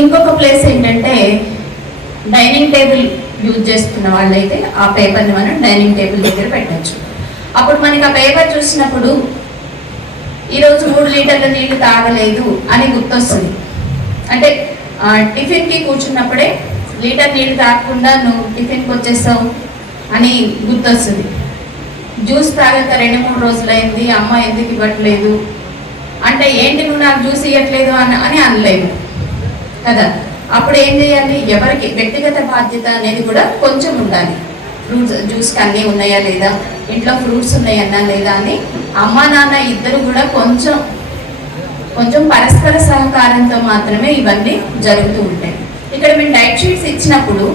ఇంకొక ప్లేస్ ఏంటంటే dining table use చేస్తున్న వాళ్ళైతే ఆ పేపర్ని మనం డైనింగ్ టేబుల్ దగ్గర పెట్టచ్చు. అప్పుడు మనకి ఆ పేపర్ చూసినప్పుడు ఈరోజు 3 లీటర్ల నీళ్లు తాగలేదు అని గుర్తొస్తుంది. అంటే టిఫిన్కి కూర్చున్నప్పుడే లీటర్ నీళ్ళు తాగకుండా నువ్వు టిఫిన్కి వచ్చేసావు అని గుర్తొస్తుంది. జ్యూస్ తాగాక 2-3 రోజులైంది, అమ్మ ఎందుకు ఇవ్వట్లేదు అంటే ఏంటి నువ్వు నాకు జ్యూస్ ఇవ్వట్లేదు అని అనలేదు కదా. అప్పుడు ఏం చేయాలి, ఎవరికి వ్యక్తిగత బాధ్యత అనేది కూడా కొంచెం ఉండాలి. ఫ్రూట్స్ జ్యూస్కి అన్నీ ఉన్నాయా లేదా, ఇంట్లో ఫ్రూట్స్ ఉన్నాయన్నా లేదా అని అమ్మ నాన్న ఇద్దరు కూడా కొంచెం పరస్పర సహకారంతో మాత్రమే ఇవన్నీ జరుగుతూ ఉంటాయి. ఇక్కడ మేము డైట్ షీట్స్ ఇచ్చినప్పుడు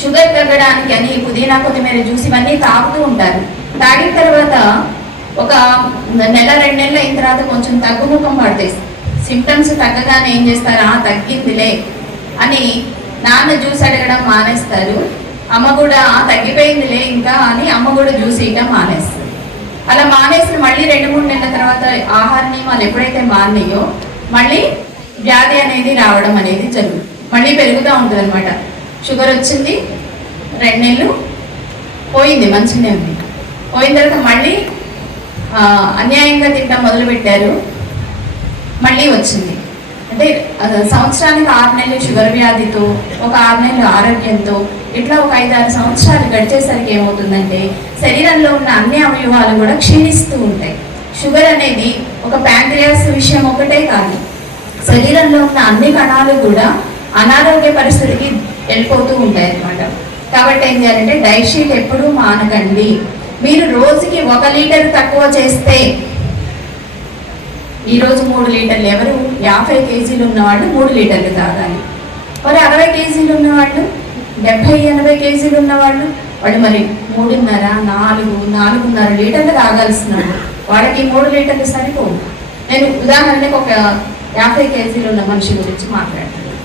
షుగర్ తగ్గడానికి అని పుదీనా కొత్తిమీర జ్యూస్ ఇవన్నీ తాగుతూ ఉంటారు. తాగిన తర్వాత ఒక 1-2 నెలలు అయిన తర్వాత కొంచెం తగ్గుముఖం పడతాయి. సిమ్టమ్స్ తగ్గగానే ఏం చేస్తారు, తగ్గిందిలే అని నాన్న జ్యూస్ అడగడం మానేస్తారు. అమ్మ కూడా తగ్గిపోయిందిలే ఇంకా అని అమ్మ కూడా జ్యూస్ ఇవ్వడం మానేస్తారు. అలా మానేసిన మళ్ళీ 2-3 నెలల తర్వాత ఆహార నియమాలు ఎప్పుడైతే మారినాయో మళ్ళీ వ్యాధి అనేది రావడం అనేది జరుగుతుంది. మళ్ళీ పెరుగుతూ ఉంటుంది అనమాట. షుగర్ వచ్చింది, 2 నెలలు పోయింది, మంచిగానే ఉంది. పోయిన తర్వాత మళ్ళీ అన్యాయంగా తినడం మొదలుపెట్టారు, మళ్ళీ వచ్చింది. అంటే సంవత్సరానికి 6 నెలలు షుగర్ వ్యాధితో, ఒక 6 నెలలు ఆరోగ్యంతో, ఇట్లా ఒక 5-6 సంవత్సరాలు గడిచేసరికి ఏమవుతుందంటే శరీరంలో ఉన్న అన్ని అవయవాలు కూడా క్షీణిస్తూ ఉంటాయి. షుగర్ అనేది ఒక ప్యాంక్రియాస్ విషయం ఒకటే కాదు, శరీరంలో ఉన్న అన్ని కణాలు కూడా అనారోగ్య పరిస్థితికి వెళ్ళిపోతూ ఉంటాయి అన్నమాట. కాబట్టి ఏం చేయాలంటే డైట్ షీట్ ఎప్పుడూ మానకండి. మీరు రోజుకి 1 లీటర్ తక్కువ చేస్తే, ఈరోజు 3 లీటర్లు, ఎవరు 50 కేజీలు ఉన్నవాళ్ళు 3 లీటర్లు తాగాలి. మరి 60 కేజీలు ఉన్నవాళ్ళు, 70-80 కేజీలు ఉన్నవాళ్ళు వాళ్ళు మరి 3.5-4.5 లీటర్లు తాగాల్సినాడు. వాళ్ళకి 3 లీటర్లు సరిపోవు. నేను ఉదాహరణకు ఒక 50 కేజీలు ఉన్న మనిషి గురించి మాట్లాడతాను.